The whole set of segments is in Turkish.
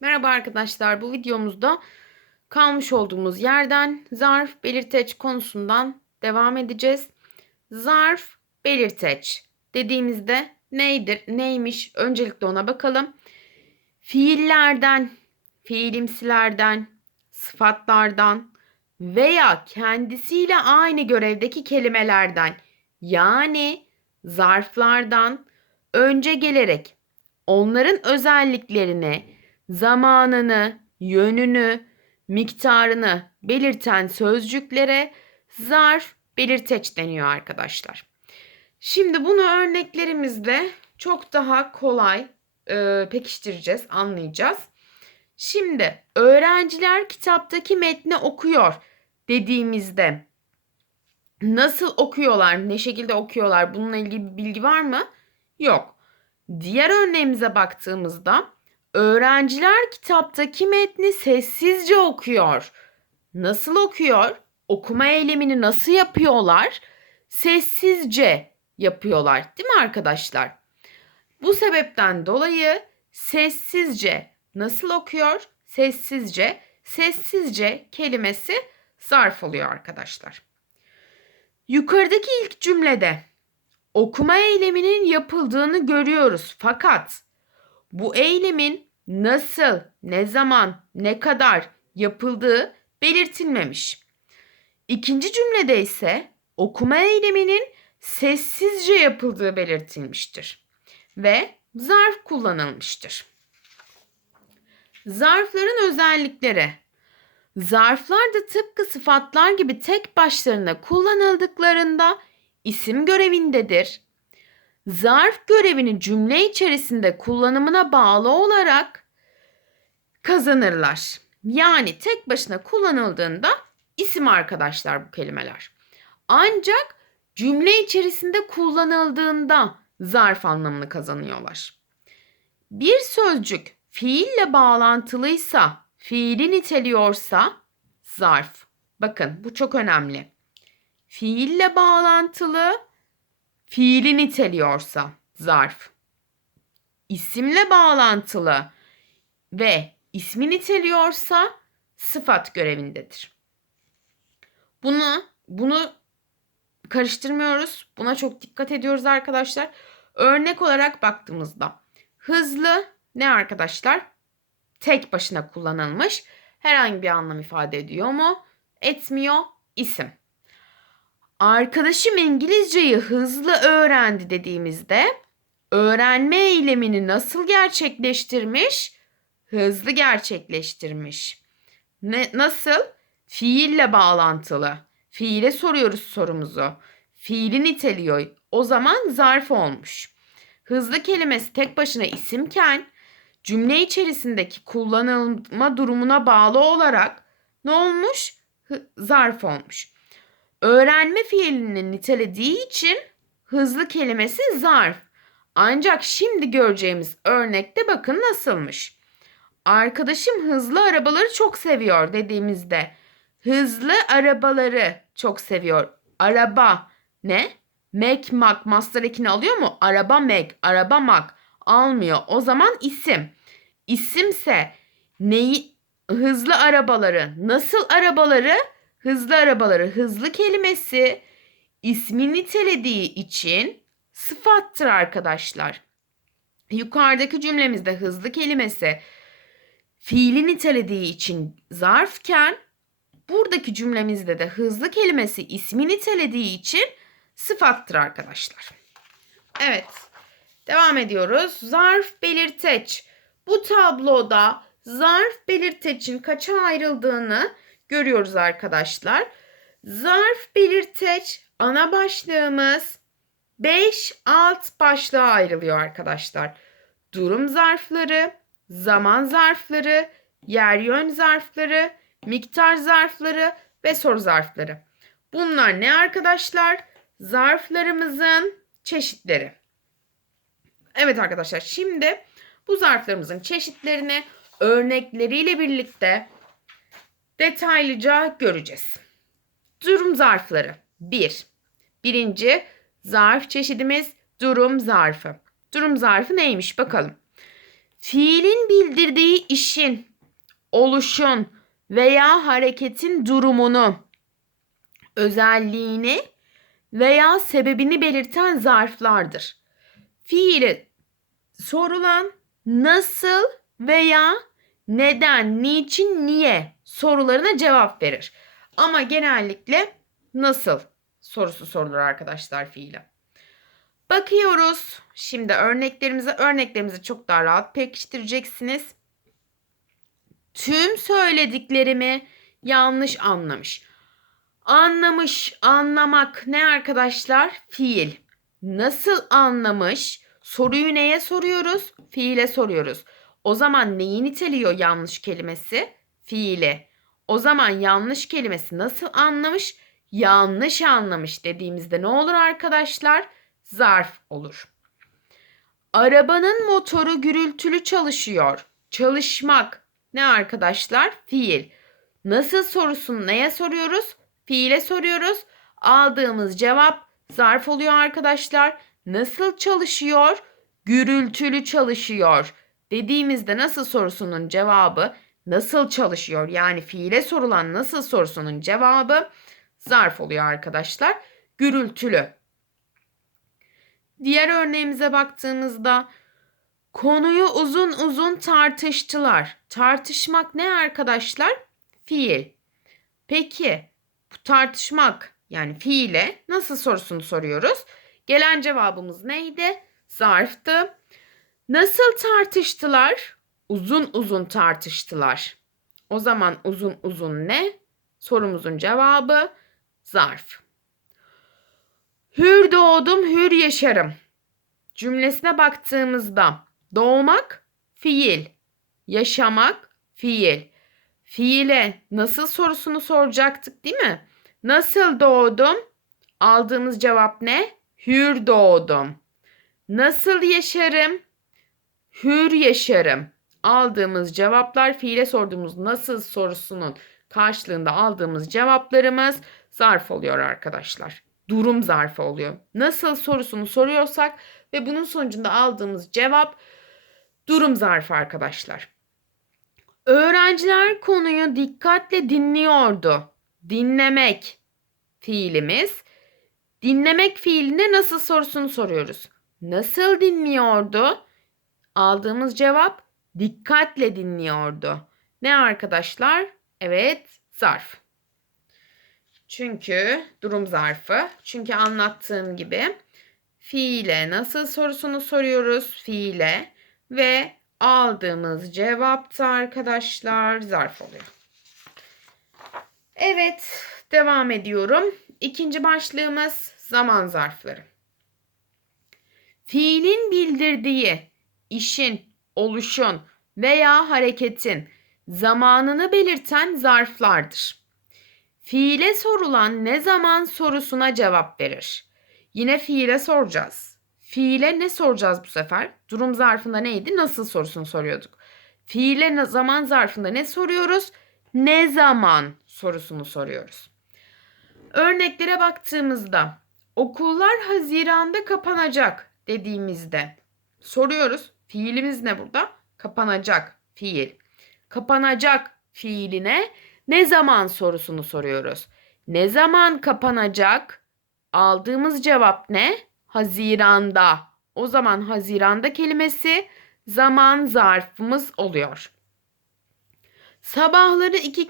Merhaba arkadaşlar. Bu videomuzda kalmış olduğumuz yerden zarf belirteç konusundan devam edeceğiz. Zarf belirteç dediğimizde neydir, neymiş? Öncelikle ona bakalım. Fiillerden, fiilimsilerden, sıfatlardan veya kendisiyle aynı görevdeki kelimelerden yani zarflardan önce gelerek onların özelliklerini zamanını, yönünü, miktarını belirten sözcüklere zarf belirteç deniyor arkadaşlar. Şimdi bunu örneklerimizle çok daha kolay e, pekiştireceğiz, anlayacağız. Şimdi öğrenciler kitaptaki metni okuyor dediğimizde nasıl okuyorlar, ne şekilde okuyorlar bununla ilgili bir bilgi var mı? Yok. Diğer örneğimize baktığımızda Öğrenciler kitaptaki metni sessizce okuyor. Nasıl okuyor? Okuma eylemini nasıl yapıyorlar? Sessizce yapıyorlar, değil mi arkadaşlar? Bu sebepten dolayı sessizce nasıl okuyor? Sessizce, sessizce kelimesi zarf oluyor arkadaşlar. Yukarıdaki ilk cümlede okuma eyleminin yapıldığını görüyoruz fakat bu eylemin nasıl, ne zaman, ne kadar yapıldığı belirtilmemiş. İkinci cümlede ise okuma eyleminin sessizce yapıldığı belirtilmiştir ve zarf kullanılmıştır. Zarfların özellikleri Zarflar da tıpkı sıfatlar gibi tek başlarına kullanıldıklarında isim görevindedir zarf görevini cümle içerisinde kullanımına bağlı olarak kazanırlar. Yani tek başına kullanıldığında isim arkadaşlar bu kelimeler. Ancak cümle içerisinde kullanıldığında zarf anlamını kazanıyorlar. Bir sözcük fiille bağlantılıysa, fiili niteliyorsa zarf. Bakın bu çok önemli. Fiille bağlantılı fiili niteliyorsa zarf, isimle bağlantılı ve ismi niteliyorsa sıfat görevindedir. Bunu bunu karıştırmıyoruz. Buna çok dikkat ediyoruz arkadaşlar. Örnek olarak baktığımızda hızlı ne arkadaşlar? Tek başına kullanılmış. Herhangi bir anlam ifade ediyor mu? Etmiyor. İsim. Arkadaşım İngilizceyi hızlı öğrendi dediğimizde öğrenme eylemini nasıl gerçekleştirmiş? Hızlı gerçekleştirmiş. Ne, nasıl? Fiille bağlantılı. Fiile soruyoruz sorumuzu. Fiili niteliyor. O zaman zarf olmuş. Hızlı kelimesi tek başına isimken cümle içerisindeki kullanılma durumuna bağlı olarak ne olmuş? Zarf olmuş. Öğrenme fiilini nitelediği için hızlı kelimesi zarf. Ancak şimdi göreceğimiz örnekte bakın nasılmış. Arkadaşım hızlı arabaları çok seviyor dediğimizde hızlı arabaları çok seviyor. Araba ne? Mek mak master ekini alıyor mu? Araba mek, araba mak almıyor. O zaman isim. İsimse neyi hızlı arabaları, nasıl arabaları hızlı arabaları hızlı kelimesi ismi nitelediği için sıfattır arkadaşlar. Yukarıdaki cümlemizde hızlı kelimesi fiili nitelediği için zarfken buradaki cümlemizde de hızlı kelimesi ismi nitelediği için sıfattır arkadaşlar. Evet. Devam ediyoruz. Zarf belirteç. Bu tabloda zarf belirtecin kaça ayrıldığını görüyoruz arkadaşlar. Zarf belirteç ana başlığımız 5 alt başlığa ayrılıyor arkadaşlar. Durum zarfları, zaman zarfları, yer yön zarfları, miktar zarfları ve soru zarfları. Bunlar ne arkadaşlar? Zarflarımızın çeşitleri. Evet arkadaşlar şimdi bu zarflarımızın çeşitlerini örnekleriyle birlikte detaylıca göreceğiz. Durum zarfları. 1. Bir. Birinci zarf çeşidimiz durum zarfı. Durum zarfı neymiş bakalım. Fiilin bildirdiği işin, oluşun veya hareketin durumunu, özelliğini veya sebebini belirten zarflardır. Fiili sorulan nasıl veya neden, niçin, niye sorularına cevap verir. Ama genellikle nasıl sorusu sorulur arkadaşlar fiile. Bakıyoruz. Şimdi örneklerimize örneklerimizi çok daha rahat pekiştireceksiniz. Tüm söylediklerimi yanlış anlamış. Anlamış, anlamak ne arkadaşlar? Fiil. Nasıl anlamış? Soruyu neye soruyoruz? Fiile soruyoruz. O zaman neyi niteliyor yanlış kelimesi? Fiili. O zaman yanlış kelimesi nasıl anlamış? Yanlış anlamış dediğimizde ne olur arkadaşlar? Zarf olur. Arabanın motoru gürültülü çalışıyor. Çalışmak ne arkadaşlar? Fiil. Nasıl sorusunu neye soruyoruz? Fiile soruyoruz. Aldığımız cevap zarf oluyor arkadaşlar. Nasıl çalışıyor? Gürültülü çalışıyor. Dediğimizde nasıl sorusunun cevabı nasıl çalışıyor? Yani fiile sorulan nasıl sorusunun cevabı zarf oluyor arkadaşlar. Gürültülü. Diğer örneğimize baktığımızda konuyu uzun uzun tartıştılar. Tartışmak ne arkadaşlar? Fiil. Peki bu tartışmak yani fiile nasıl sorusunu soruyoruz? Gelen cevabımız neydi? Zarftı. Nasıl tartıştılar? Uzun uzun tartıştılar. O zaman uzun uzun ne? Sorumuzun cevabı zarf. Hür doğdum, hür yaşarım. Cümlesine baktığımızda doğmak fiil, yaşamak fiil. Fiile nasıl sorusunu soracaktık değil mi? Nasıl doğdum? Aldığımız cevap ne? Hür doğdum. Nasıl yaşarım? Hür yaşarım. Aldığımız cevaplar fiile sorduğumuz nasıl sorusunun karşılığında aldığımız cevaplarımız zarf oluyor arkadaşlar. Durum zarfı oluyor. Nasıl sorusunu soruyorsak ve bunun sonucunda aldığımız cevap durum zarfı arkadaşlar. Öğrenciler konuyu dikkatle dinliyordu. Dinlemek fiilimiz. Dinlemek fiiline nasıl sorusunu soruyoruz. Nasıl dinliyordu? Aldığımız cevap dikkatle dinliyordu. Ne arkadaşlar? Evet, zarf. Çünkü durum zarfı. Çünkü anlattığım gibi fiile nasıl sorusunu soruyoruz fiile ve aldığımız cevap da arkadaşlar zarf oluyor. Evet, devam ediyorum. İkinci başlığımız zaman zarfları. Fiilin bildirdiği işin, oluşun veya hareketin zamanını belirten zarflardır. Fiile sorulan ne zaman sorusuna cevap verir. Yine fiile soracağız. Fiile ne soracağız bu sefer? Durum zarfında neydi? Nasıl sorusunu soruyorduk. Fiile zaman zarfında ne soruyoruz? Ne zaman sorusunu soruyoruz. Örneklere baktığımızda okullar Haziran'da kapanacak dediğimizde soruyoruz. Fiilimiz ne burada? Kapanacak fiil. Kapanacak fiiline ne zaman sorusunu soruyoruz. Ne zaman kapanacak? Aldığımız cevap ne? Haziranda. O zaman Haziranda kelimesi zaman zarfımız oluyor. Sabahları 2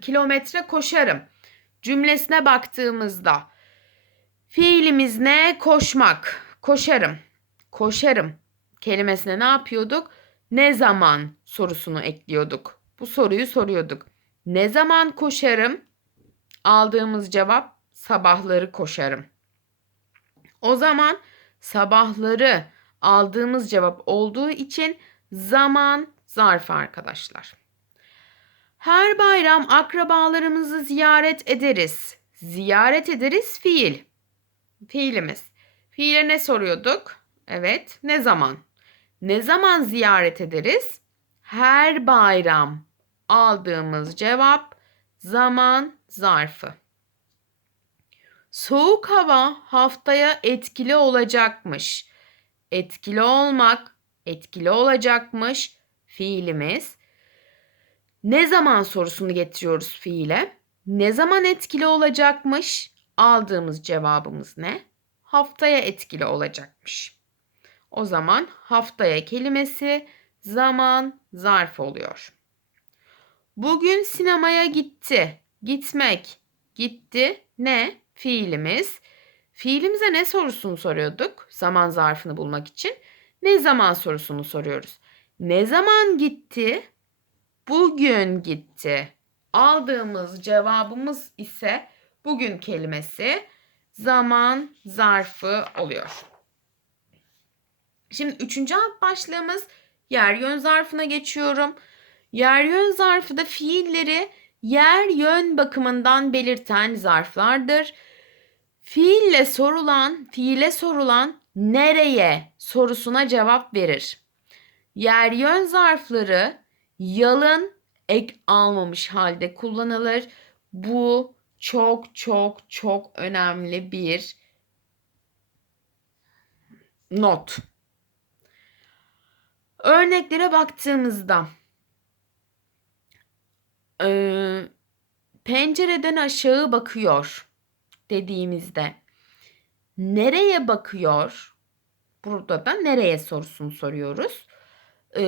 kilometre koşarım. Cümlesine baktığımızda fiilimiz ne? Koşmak. Koşarım. Koşarım kelimesine ne yapıyorduk? Ne zaman sorusunu ekliyorduk. Bu soruyu soruyorduk. Ne zaman koşarım? Aldığımız cevap sabahları koşarım. O zaman sabahları aldığımız cevap olduğu için zaman zarfı arkadaşlar. Her bayram akrabalarımızı ziyaret ederiz. Ziyaret ederiz fiil. Fiilimiz. Fiile ne soruyorduk? Evet. Ne zaman? Ne zaman ziyaret ederiz? Her bayram. Aldığımız cevap zaman zarfı. Soğuk hava haftaya etkili olacakmış. Etkili olmak, etkili olacakmış fiilimiz. Ne zaman sorusunu getiriyoruz fiile. Ne zaman etkili olacakmış? Aldığımız cevabımız ne? Haftaya etkili olacakmış. O zaman haftaya kelimesi zaman zarf oluyor. Bugün sinemaya gitti. Gitmek. Gitti. Ne? Fiilimiz. Fiilimize ne sorusunu soruyorduk? Zaman zarfını bulmak için. Ne zaman sorusunu soruyoruz. Ne zaman gitti? Bugün gitti. Aldığımız cevabımız ise bugün kelimesi zaman zarfı oluyor. Şimdi üçüncü alt başlığımız yer yön zarfına geçiyorum. Yer yön zarfı da fiilleri yer yön bakımından belirten zarflardır. Fiille sorulan, fiile sorulan nereye sorusuna cevap verir. Yer yön zarfları yalın ek almamış halde kullanılır. Bu çok çok çok önemli bir not. Örneklere baktığımızda e, pencereden aşağı bakıyor dediğimizde nereye bakıyor? Burada da nereye sorusunu soruyoruz. E,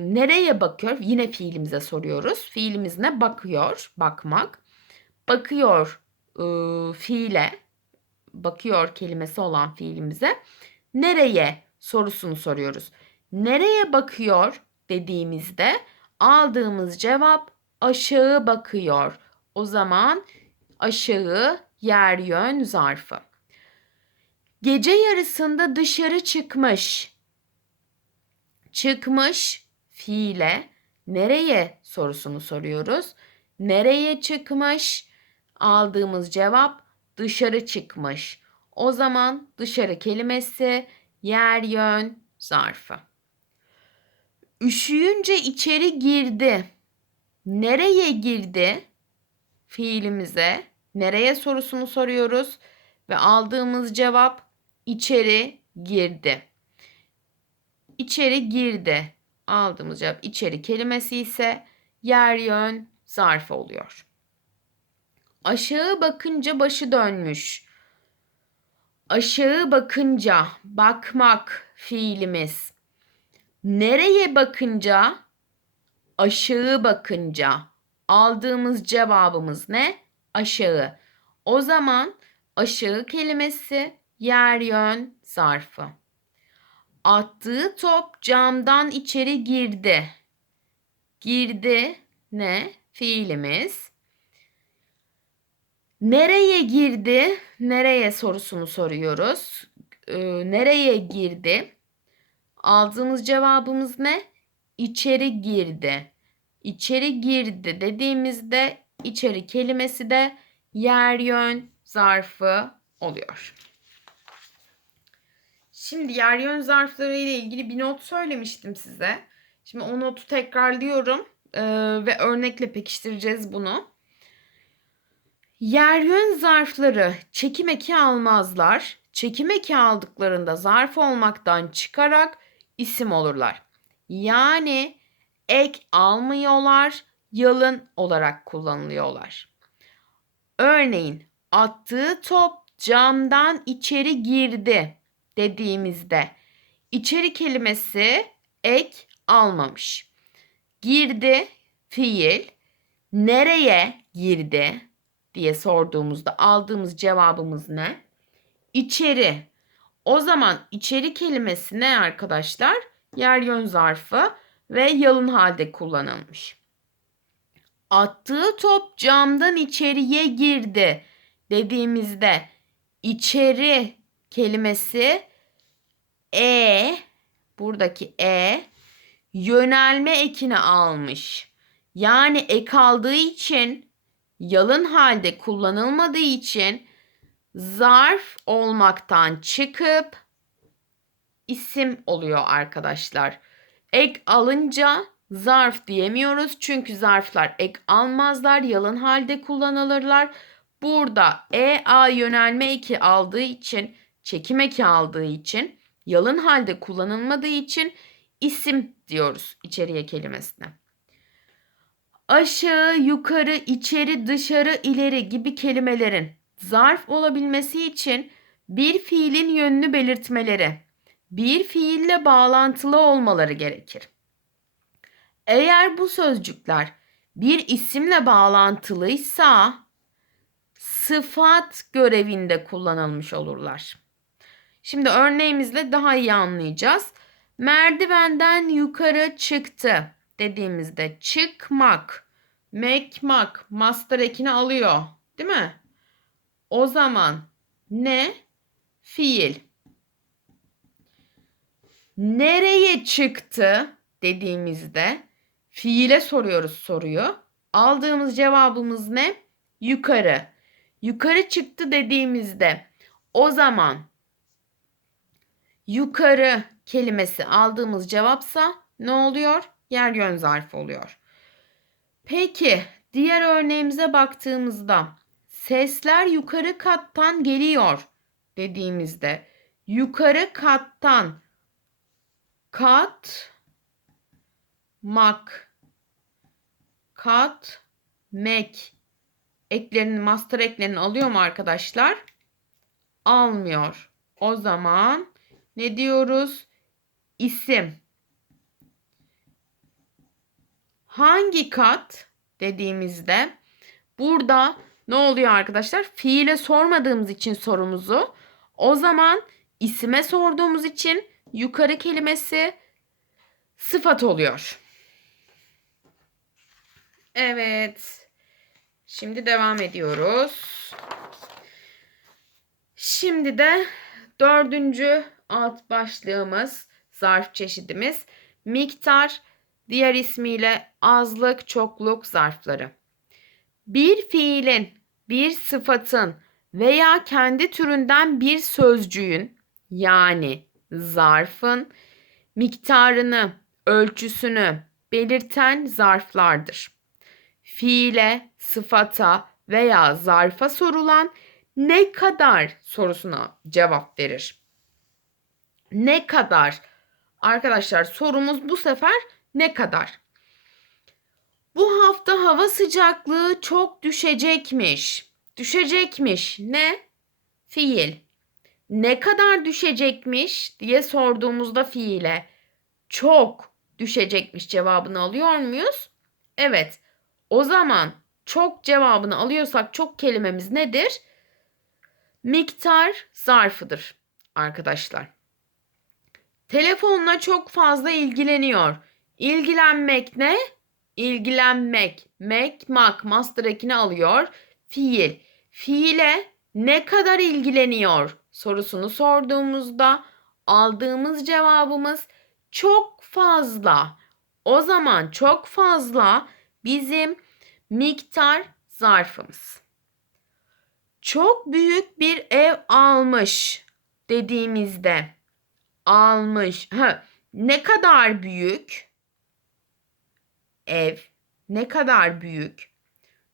nereye bakıyor? Yine fiilimize soruyoruz. Fiilimiz ne? Bakıyor, bakmak. Bakıyor e, fiile, bakıyor kelimesi olan fiilimize. Nereye sorusunu soruyoruz. Nereye bakıyor dediğimizde aldığımız cevap aşağı bakıyor. O zaman aşağı yer yön zarfı. Gece yarısında dışarı çıkmış. Çıkmış fiile nereye sorusunu soruyoruz. Nereye çıkmış? Aldığımız cevap dışarı çıkmış. O zaman dışarı kelimesi yer yön zarfı. Üşüyünce içeri girdi. Nereye girdi? Fiilimize nereye sorusunu soruyoruz ve aldığımız cevap içeri girdi. İçeri girdi. Aldığımız cevap içeri kelimesi ise yer yön zarfı oluyor. Aşağı bakınca başı dönmüş. Aşağı bakınca bakmak fiilimiz. Nereye bakınca? Aşağı bakınca. Aldığımız cevabımız ne? Aşağı. O zaman aşağı kelimesi yer yön zarfı. Attığı top camdan içeri girdi. Girdi ne? Fiilimiz. Nereye girdi? Nereye sorusunu soruyoruz. Ee, nereye girdi? Aldığımız cevabımız ne? İçeri girdi. İçeri girdi dediğimizde içeri kelimesi de yer yön zarfı oluyor. Şimdi yer yön zarfları ile ilgili bir not söylemiştim size. Şimdi o notu tekrarlıyorum ee, ve örnekle pekiştireceğiz bunu. Yer yön zarfları çekim eki almazlar. Çekim eki aldıklarında zarf olmaktan çıkarak isim olurlar. Yani ek almıyorlar, yalın olarak kullanılıyorlar. Örneğin attığı top camdan içeri girdi dediğimizde içeri kelimesi ek almamış. Girdi fiil nereye girdi diye sorduğumuzda aldığımız cevabımız ne? İçeri. O zaman içeri kelimesi ne arkadaşlar? Yer yön zarfı ve yalın halde kullanılmış. Attığı top camdan içeriye girdi dediğimizde içeri kelimesi e buradaki e yönelme ekini almış. Yani ek aldığı için yalın halde kullanılmadığı için zarf olmaktan çıkıp isim oluyor arkadaşlar. Ek alınca zarf diyemiyoruz çünkü zarflar ek almazlar, yalın halde kullanılırlar. Burada e a yönelme eki aldığı için, çekim eki aldığı için, yalın halde kullanılmadığı için isim diyoruz içeriye kelimesine. aşağı, yukarı, içeri, dışarı, ileri gibi kelimelerin zarf olabilmesi için bir fiilin yönünü belirtmeleri, bir fiille bağlantılı olmaları gerekir. Eğer bu sözcükler bir isimle bağlantılıysa sıfat görevinde kullanılmış olurlar. Şimdi örneğimizle daha iyi anlayacağız. Merdivenden yukarı çıktı dediğimizde çıkmak, mekmak, master ekini alıyor. Değil mi? O zaman ne? Fiil. Nereye çıktı dediğimizde fiile soruyoruz soruyu. Aldığımız cevabımız ne? Yukarı. Yukarı çıktı dediğimizde o zaman yukarı kelimesi aldığımız cevapsa ne oluyor? Yer yön zarfı oluyor. Peki diğer örneğimize baktığımızda sesler yukarı kattan geliyor dediğimizde yukarı kattan kat mak kat mek eklerini master eklerini alıyor mu arkadaşlar? Almıyor. O zaman ne diyoruz? İsim. Hangi kat dediğimizde burada ne oluyor arkadaşlar? Fiile sormadığımız için sorumuzu o zaman isime sorduğumuz için yukarı kelimesi sıfat oluyor. Evet. Şimdi devam ediyoruz. Şimdi de dördüncü alt başlığımız, zarf çeşidimiz miktar, diğer ismiyle azlık, çokluk zarfları. Bir fiilin, bir sıfatın veya kendi türünden bir sözcüğün yani zarfın miktarını, ölçüsünü belirten zarflardır. Fiile, sıfata veya zarfa sorulan ne kadar sorusuna cevap verir. Ne kadar? Arkadaşlar sorumuz bu sefer ne kadar? Bu hafta hava sıcaklığı çok düşecekmiş. Düşecekmiş. Ne? Fiil. Ne kadar düşecekmiş diye sorduğumuzda fiile çok düşecekmiş cevabını alıyor muyuz? Evet. O zaman çok cevabını alıyorsak çok kelimemiz nedir? Miktar zarfıdır arkadaşlar. Telefonla çok fazla ilgileniyor. İlgilenmek ne? İlgilenmek. Mek, mak, master ekini alıyor. Fiil. Fiile ne kadar ilgileniyor sorusunu sorduğumuzda aldığımız cevabımız çok fazla. O zaman çok fazla bizim miktar zarfımız. Çok büyük bir ev almış dediğimizde almış. Ha, ne kadar büyük? Ev ne kadar büyük?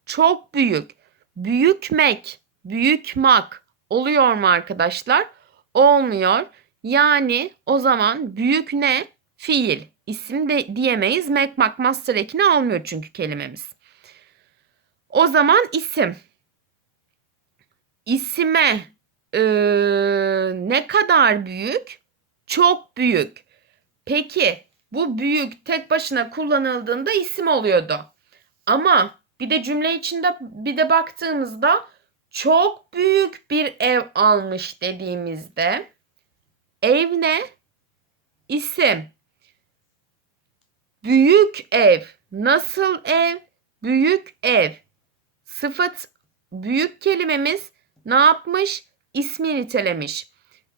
Çok büyük. Büyükmek, büyükmak oluyor mu arkadaşlar? Olmuyor. Yani o zaman büyük ne? Fiil. İsim de diyemeyiz. Mek, mak, master ekini almıyor çünkü kelimemiz. O zaman isim. İsime ee, ne kadar büyük? Çok büyük. Peki bu büyük tek başına kullanıldığında isim oluyordu. Ama bir de cümle içinde bir de baktığımızda çok büyük bir ev almış dediğimizde ev ne? İsim. Büyük ev. Nasıl ev? Büyük ev. Sıfat büyük kelimemiz ne yapmış? İsmi nitelemiş.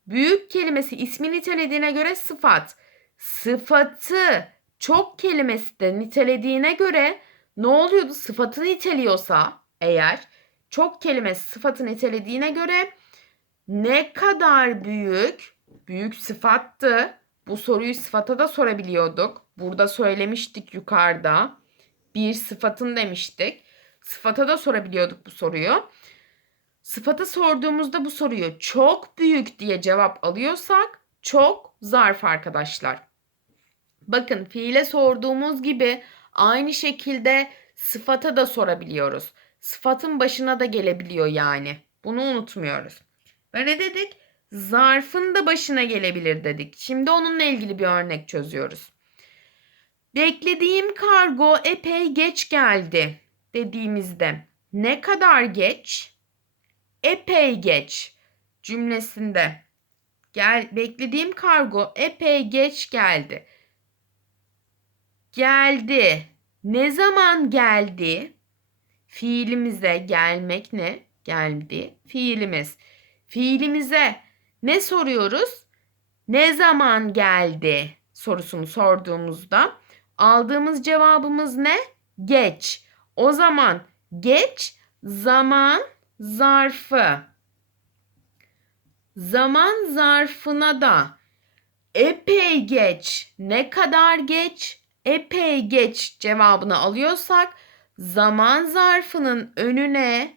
Büyük kelimesi ismi nitelediğine göre sıfat. Sıfatı çok kelimesi de nitelediğine göre ne oluyordu? Sıfatı niteliyorsa eğer çok kelimesi sıfatı nitelediğine göre ne kadar büyük? Büyük sıfattı. Bu soruyu sıfata da sorabiliyorduk. Burada söylemiştik yukarıda. Bir sıfatın demiştik. Sıfata da sorabiliyorduk bu soruyu. Sıfata sorduğumuzda bu soruyu çok büyük diye cevap alıyorsak çok zarf arkadaşlar. Bakın fiile sorduğumuz gibi aynı şekilde sıfata da sorabiliyoruz. Sıfatın başına da gelebiliyor yani. Bunu unutmuyoruz. Ve ne dedik? Zarfın da başına gelebilir dedik. Şimdi onunla ilgili bir örnek çözüyoruz. Beklediğim kargo epey geç geldi dediğimizde ne kadar geç? Epey geç cümlesinde gel beklediğim kargo epey geç geldi. Geldi. Ne zaman geldi? Fiilimize gelmek ne? Geldi. Fiilimiz. Fiilimize ne soruyoruz? Ne zaman geldi sorusunu sorduğumuzda aldığımız cevabımız ne? Geç. O zaman geç zaman zarfı. Zaman zarfına da epey geç, ne kadar geç, epey geç cevabını alıyorsak zaman zarfının önüne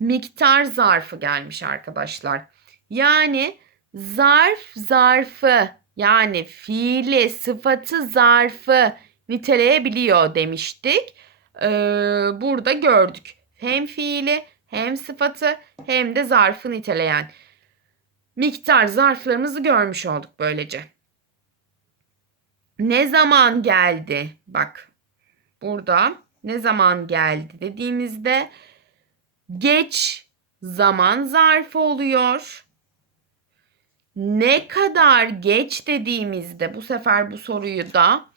miktar zarfı gelmiş arkadaşlar. Yani zarf zarfı yani fiili sıfatı zarfı niteleyebiliyor demiştik. Ee, burada gördük. Hem fiili hem sıfatı hem de zarfı niteleyen miktar zarflarımızı görmüş olduk böylece. Ne zaman geldi? Bak burada ne zaman geldi dediğimizde geç zaman zarfı oluyor. Ne kadar geç dediğimizde bu sefer bu soruyu da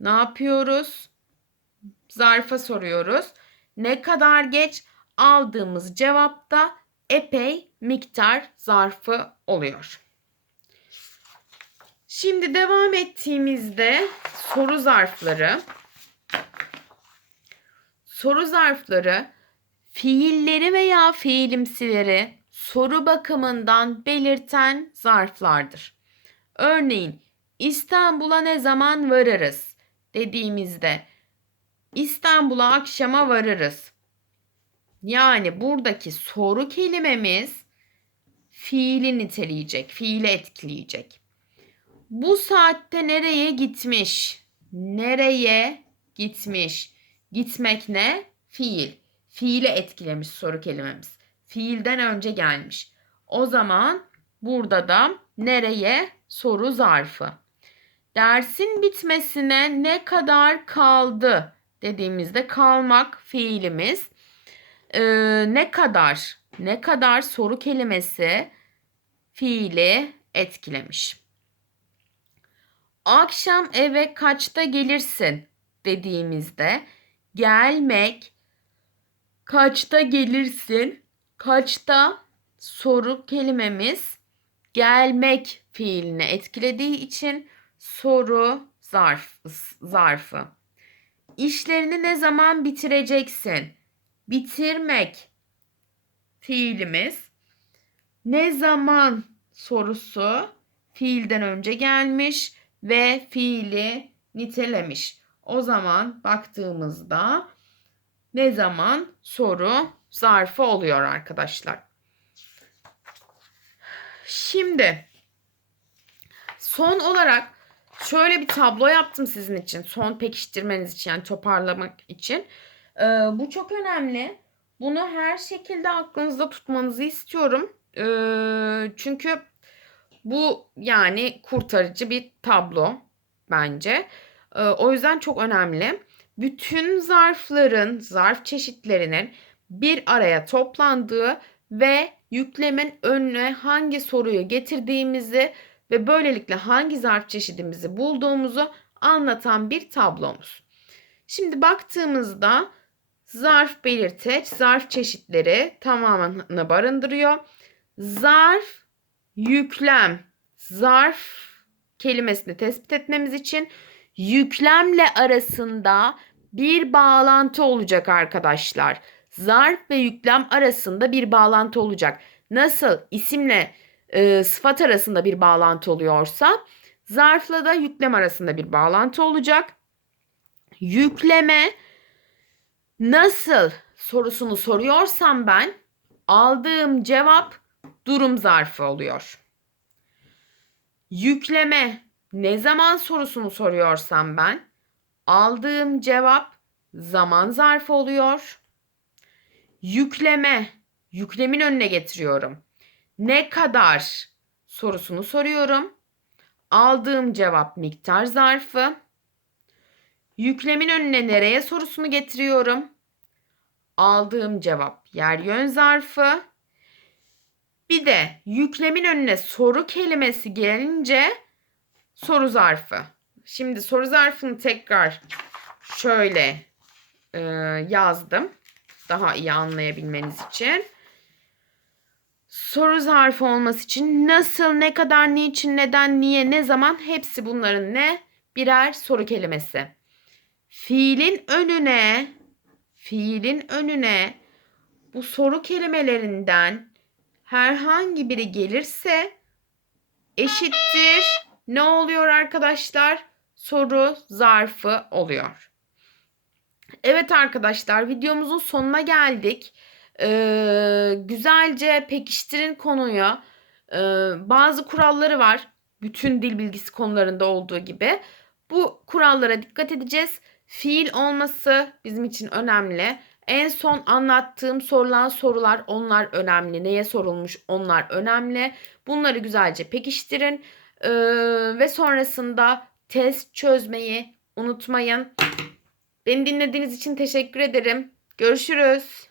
ne yapıyoruz? Zarfa soruyoruz. Ne kadar geç aldığımız cevapta epey miktar zarfı oluyor. Şimdi devam ettiğimizde soru zarfları soru zarfları fiilleri veya fiilimsileri soru bakımından belirten zarflardır. Örneğin İstanbul'a ne zaman varırız dediğimizde İstanbul'a akşama varırız. Yani buradaki soru kelimemiz fiili niteleyecek, fiili etkileyecek. Bu saatte nereye gitmiş? Nereye gitmiş? Gitmek ne? Fiil. Fiili etkilemiş soru kelimemiz. Fiilden önce gelmiş. O zaman burada da nereye soru zarfı. Dersin bitmesine ne kadar kaldı dediğimizde kalmak fiilimiz. Ee, ne kadar ne kadar soru kelimesi fiili etkilemiş. Akşam eve kaçta gelirsin dediğimizde gelmek kaçta gelirsin kaçta soru kelimemiz gelmek fiilini etkilediği için soru zarf zarfı. İşlerini ne zaman bitireceksin? Bitirmek fiilimiz ne zaman sorusu fiilden önce gelmiş ve fiili nitelemiş. O zaman baktığımızda ne zaman soru zarfı oluyor arkadaşlar. Şimdi son olarak şöyle bir tablo yaptım sizin için. Son pekiştirmeniz için yani toparlamak için. Ee, bu çok önemli. Bunu her şekilde aklınızda tutmanızı istiyorum. Ee, çünkü bu yani kurtarıcı bir tablo bence. Ee, o yüzden çok önemli. Bütün zarfların, zarf çeşitlerinin bir araya toplandığı ve yüklemin önüne hangi soruyu getirdiğimizi ve böylelikle hangi zarf çeşidimizi bulduğumuzu anlatan bir tablomuz. Şimdi baktığımızda zarf belirteç, zarf çeşitleri tamamını barındırıyor. Zarf, yüklem, zarf kelimesini tespit etmemiz için yüklemle arasında bir bağlantı olacak arkadaşlar. Zarf ve yüklem arasında bir bağlantı olacak. Nasıl isimle e, sıfat arasında bir bağlantı oluyorsa zarfla da yüklem arasında bir bağlantı olacak. Yükleme nasıl sorusunu soruyorsam ben aldığım cevap durum zarfı oluyor. Yükleme ne zaman sorusunu soruyorsam ben aldığım cevap zaman zarfı oluyor. Yükleme, yüklemin önüne getiriyorum. Ne kadar sorusunu soruyorum. Aldığım cevap miktar zarfı. Yüklemin önüne nereye sorusunu getiriyorum. Aldığım cevap yer yön zarfı. Bir de yüklemin önüne soru kelimesi gelince soru zarfı. Şimdi soru zarfını tekrar şöyle e, yazdım. Daha iyi anlayabilmeniz için. Soru zarfı olması için nasıl, ne kadar, niçin, neden, niye, ne zaman hepsi bunların ne? Birer soru kelimesi. Fiilin önüne fiilin önüne bu soru kelimelerinden herhangi biri gelirse eşittir ne oluyor arkadaşlar? Soru zarfı oluyor. Evet arkadaşlar videomuzun sonuna geldik. Ee, güzelce pekiştirin konuyu. Ee, bazı kuralları var. Bütün dil bilgisi konularında olduğu gibi. Bu kurallara dikkat edeceğiz. Fiil olması bizim için önemli. En son anlattığım sorulan sorular onlar önemli. Neye sorulmuş onlar önemli. Bunları güzelce pekiştirin. Ee, ve sonrasında test çözmeyi unutmayın. Beni dinlediğiniz için teşekkür ederim. Görüşürüz.